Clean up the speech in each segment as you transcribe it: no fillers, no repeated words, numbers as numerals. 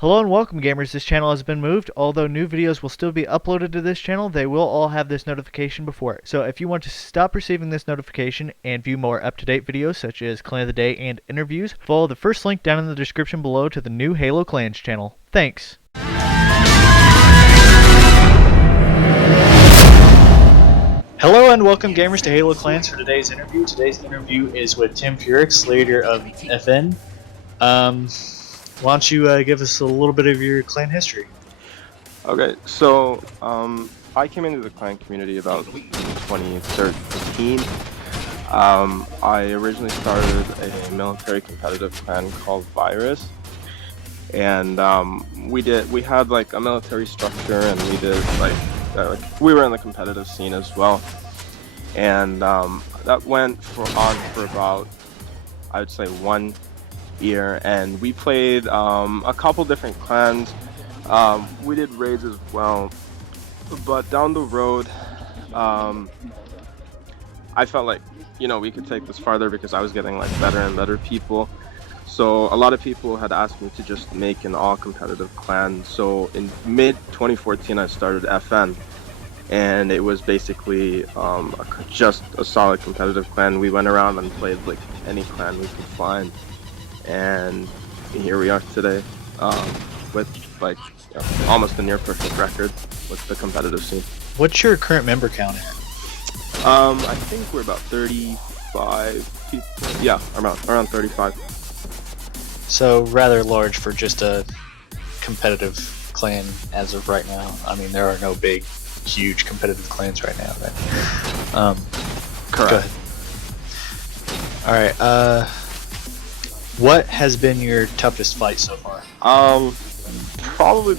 Hello and welcome, gamers. This channel has been moved. Although new videos will still be uploaded to this channel, they will all have this notification before it. So if you want to stop receiving this notification and view more up-to-date videos such as Clan of the Day and interviews, follow the first link down in the description below to the new Halo Clans channel. Thanks. Hello and welcome, gamers, to Halo Clans for today's interview. Today's interview is with Tim Furix, leader of FN. Why don't you give us a little bit of your clan history? Okay, so I came into the clan community about 2013. I originally started a military competitive clan called Virus, and we had like a military structure, and we did we were in the competitive scene as well, and that went on for about, I would say, 1 year, and we played a couple different clans. We did raids as well, but down the road, I felt like, we could take this farther because I was getting like better and better people. So a lot of people had asked me to just make an all-competitive clan. So in mid-2014, I started FN, and it was basically just a solid competitive clan. We went around and played like any clan we could find, and here we are today, with like almost a near perfect record with the competitive scene. What's your current member count at? I think we're about 35 people. Yeah, around 35. So rather large for just a competitive clan as of right now. I mean, there are no big, huge competitive clans right now, right? Correct. Go ahead. All right. What has been your toughest fight so far? Probably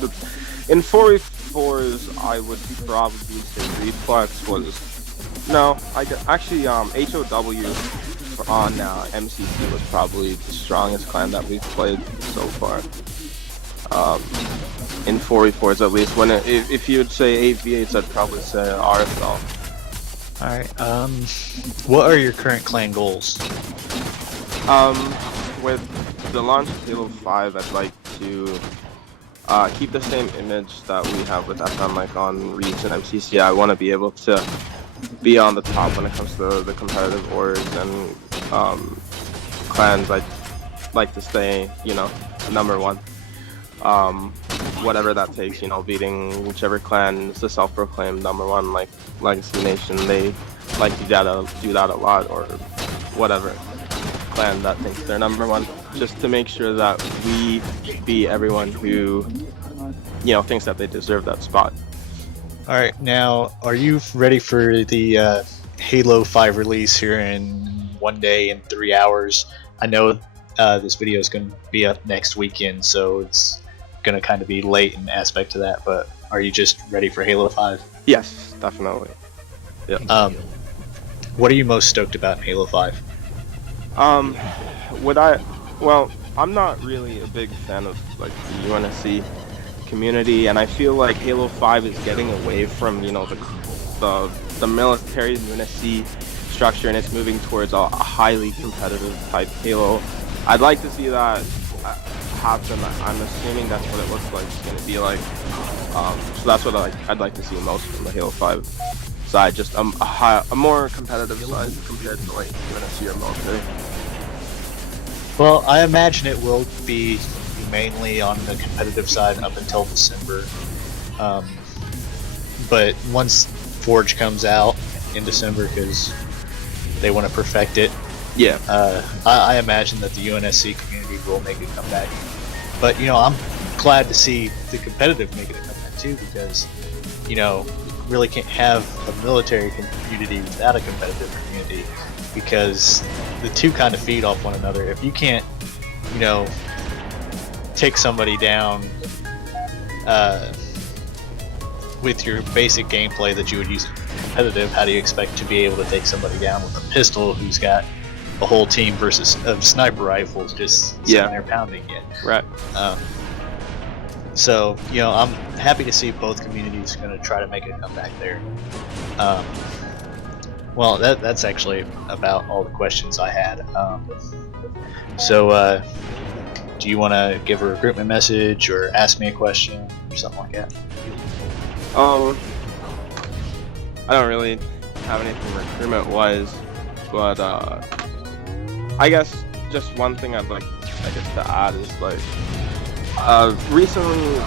in 4v4s, I would probably say Reflex was. No, actually HOW on MCC was probably the strongest clan that we've played so far. In 4v4s at least. If you would say 8v8s, I'd probably say RSL. All right. What are your current clan goals? With the launch of Halo 5, I'd like to keep the same image that we have with FN, like on Reach and MCC. I want to be able to be on the top when it comes to the competitive orgs and clans. I'd like to stay, number one. Whatever that takes, beating whichever clan is the self-proclaimed number one, like Legacy Nation. They like to do that a lot, or whatever clan that thinks they're number one, just to make sure that we beat everyone who, thinks that they deserve that spot. All right. Now, are you ready for the Halo 5 release here in 1 day and 3 hours? I know this video is going to be up next weekend, so it's going to kind of be late in aspect to that, but are you just ready for Halo 5? Yes, definitely. Yeah. What are you most stoked about in Halo 5? Well, I'm not really a big fan of like the UNSC community, and I feel like Halo 5 is getting away from, the military UNSC structure, and it's moving towards a highly competitive type Halo. I'd like to see that happen. I'm assuming that's what it looks like it's going to be like. So that's what I'd like to see most from the Halo 5 side, just a more competitive side compared to like UNSC or military. Well, I imagine it will be mainly on the competitive side up until December. But once Forge comes out in December, because they want to perfect it, yeah, I imagine that the UNSC community will make a comeback. But I'm glad to see the competitive making a comeback too, because really can't have a military community without a competitive community, because the two kind of feed off one another. If you can't, take somebody down with your basic gameplay that you would use in competitive, how do you expect to be able to take somebody down with a pistol who's got a whole team versus of sniper rifles just sitting there pounding it? Right. So I'm happy to see both communities going to try to make a comeback there. Well, that's actually about all the questions I had. So do you want to give a recruitment message or ask me a question or something like that? I don't really have anything recruitment wise, but I guess just one thing I'd like, I guess, to add is like recently,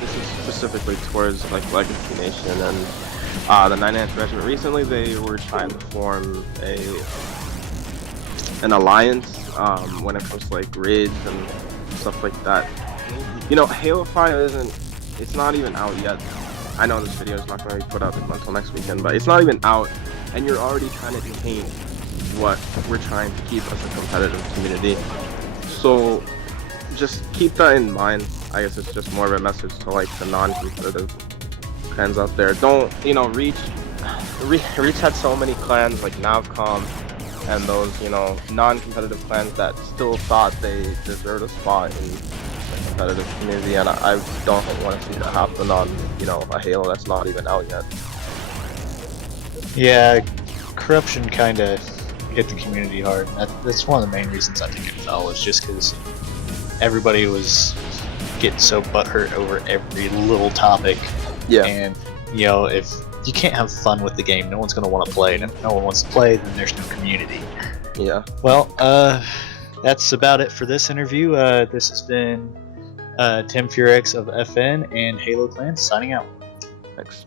this is specifically towards like Legacy Nation and the 99th Regiment. Recently, they were trying to form an alliance when it comes to like raids and stuff like that. You know, Halo 5 it's not even out yet. I know this video is not going to be put up until next weekend, but it's not even out, and you're already trying to contain what we're trying to keep as a competitive community. So just keep that in mind. I guess it's just more of a message to like the non-competitive clans out there. Don't, you know, Reach had so many clans like Navcom and those, you know, non-competitive clans that still thought they deserved a spot in the competitive community, and I don't want to see that happen on, you know, a Halo that's not even out yet. Yeah, corruption kind of hit the community hard. That's one of the main reasons I think it fell, was just because everybody was getting so butthurt over every little topic. Yeah. And, you know, if you can't have fun with the game, no one's going to want to play. And if no one wants to play, then there's no community. Yeah. Well, that's about it for this interview. This has been Tim Furex of FN and Halo Clan signing out. Thanks.